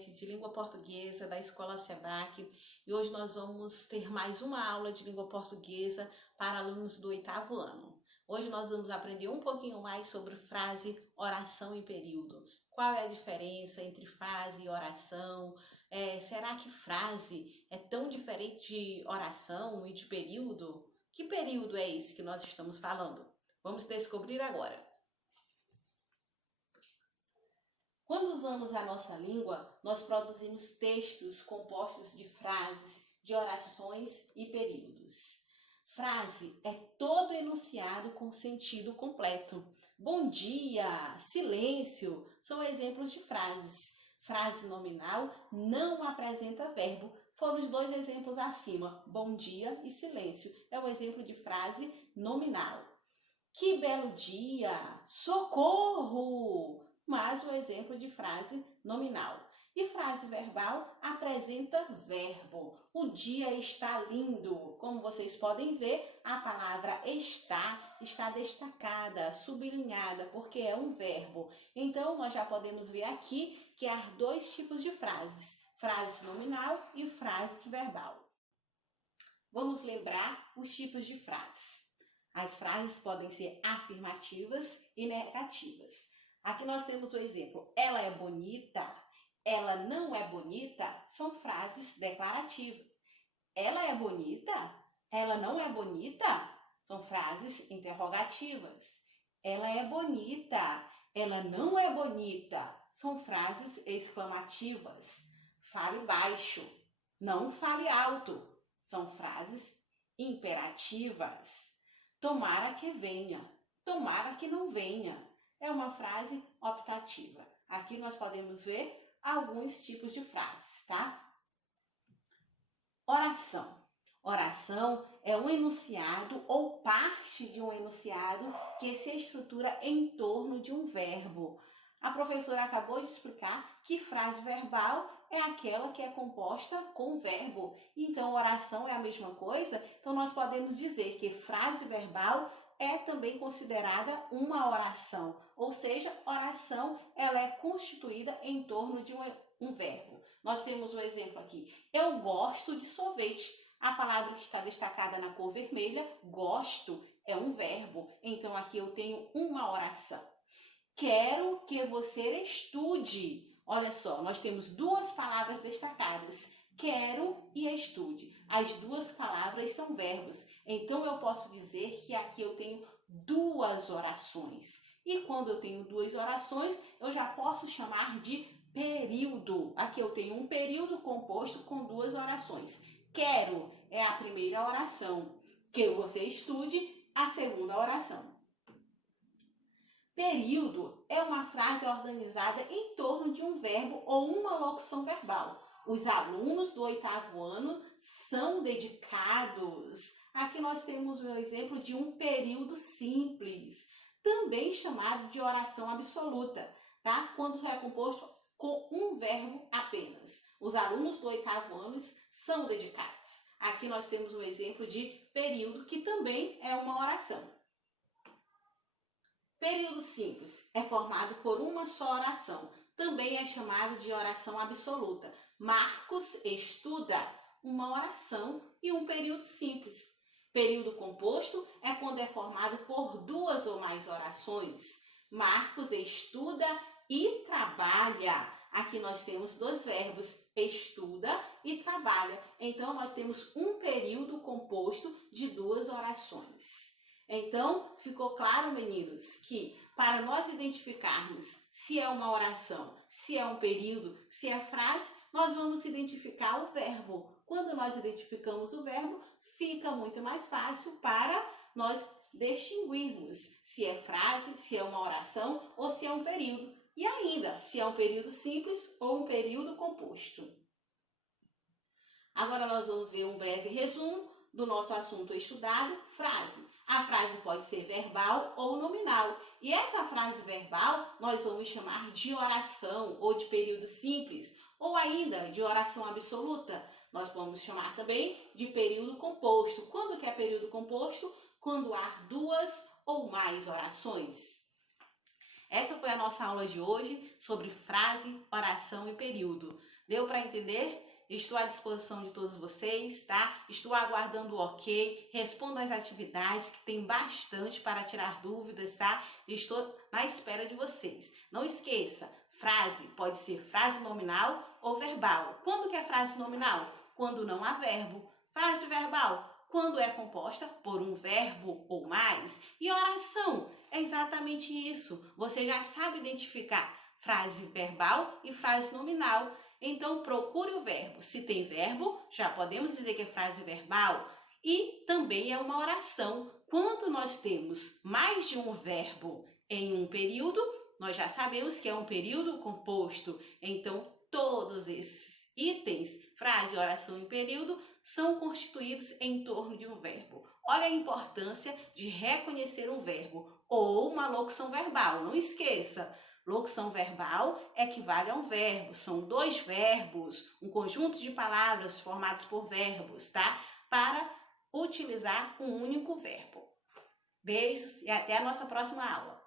7 de Língua Portuguesa da Escola SEBAC e hoje nós vamos ter mais uma aula de língua portuguesa para alunos do 8º ano. Hoje nós vamos aprender um pouquinho mais sobre frase, oração e período. Qual é a diferença entre frase e oração? Será que frase é tão diferente de oração e de período? Que período é esse que nós estamos falando? Vamos descobrir agora. Quando usamos a nossa língua, nós produzimos textos compostos de frases, de orações e períodos. Frase é todo enunciado com sentido completo. Bom dia, silêncio são exemplos de frases. Frase nominal não apresenta verbo. Foram os dois exemplos acima, bom dia e silêncio. É um exemplo de frase nominal. Que belo dia, socorro! Mais um exemplo de frase nominal. E frase verbal apresenta verbo. O dia está lindo. Como vocês podem ver, a palavra está destacada, sublinhada, porque é um verbo. Então, nós já podemos ver aqui que há dois tipos de frases. Frase nominal e frase verbal. Vamos lembrar os tipos de frases. As frases podem ser afirmativas e negativas. Aqui nós temos o exemplo, ela é bonita, ela não é bonita, são frases declarativas. Ela é bonita, ela não é bonita, são frases interrogativas. Ela é bonita, ela não é bonita, são frases exclamativas. Fale baixo, não fale alto, são frases imperativas. Tomara que venha, tomara que não venha. É uma frase optativa. Aqui nós podemos ver alguns tipos de frases, tá? Oração. Oração é um enunciado ou parte de um enunciado que se estrutura em torno de um verbo. A professora acabou de explicar que frase verbal é aquela que é composta com verbo. Então, oração é a mesma coisa. Então, nós podemos dizer que frase verbal é também considerada uma oração, ou seja, oração ela é constituída em torno de um verbo. Nós temos um exemplo aqui, eu gosto de sorvete. A palavra que está destacada na cor vermelha, gosto, é um verbo, então aqui eu tenho uma oração. Quero que você estude. Olha só, nós temos duas palavras destacadas, quero e estude. As duas palavras são verbos. Então, eu posso dizer que aqui eu tenho duas orações. E quando eu tenho duas orações, eu já posso chamar de período. Aqui eu tenho um período composto com duas orações. Quero é a primeira oração. Que você estude, a segunda oração. Período é uma frase organizada em torno de um verbo ou uma locução verbal. Os alunos do 8º ano são dedicados. Aqui nós temos o exemplo de um período simples, também chamado de oração absoluta, tá? Quando é composto com um verbo apenas. Os alunos do 8º ano são dedicados. Aqui nós temos o exemplo de período, que também é uma oração. Período simples é formado por uma só oração. Também é chamado de oração absoluta. Marcos estuda, uma oração e um período simples. Período composto é quando é formado por duas ou mais orações. Marcos estuda e trabalha. Aqui nós temos dois verbos, estuda e trabalha. Então, nós temos um período composto de duas orações. Então, ficou claro, meninos, que para nós identificarmos se é uma oração, se é um período, se é frase, nós vamos identificar o verbo. Quando nós identificamos o verbo, fica muito mais fácil para nós distinguirmos se é frase, se é uma oração ou se é um período. E ainda, se é um período simples ou um período composto. Agora nós vamos ver um breve resumo do nosso assunto estudado, frase. A frase pode ser verbal ou nominal. E essa frase verbal nós vamos chamar de oração ou de período simples, ou ainda de oração absoluta. Nós vamos chamar também de período composto. Quando que é período composto? Quando há duas ou mais orações. Essa foi a nossa aula de hoje sobre frase, oração e período. Deu para entender? Estou à disposição de todos vocês, tá? Estou aguardando o ok, respondam as atividades, que tem bastante para tirar dúvidas, tá? Estou na espera de vocês. Não esqueça, frase pode ser frase nominal ou verbal. Quando que é frase nominal? Quando não há verbo. Frase verbal, quando é composta por um verbo ou mais. E oração é exatamente isso. Você já sabe identificar frase verbal e frase nominal. Então, procure o verbo. Se tem verbo, já podemos dizer que é frase verbal. E também é uma oração. Quando nós temos mais de um verbo em um período, nós já sabemos que é um período composto. Então, todos esses itens, frase, oração e período, são constituídos em torno de um verbo. Olha a importância de reconhecer um verbo ou uma locução verbal. Não esqueça, locução verbal equivale a um verbo. São dois verbos, um conjunto de palavras formados por verbos, tá? Para utilizar um único verbo. Beijos e até a nossa próxima aula.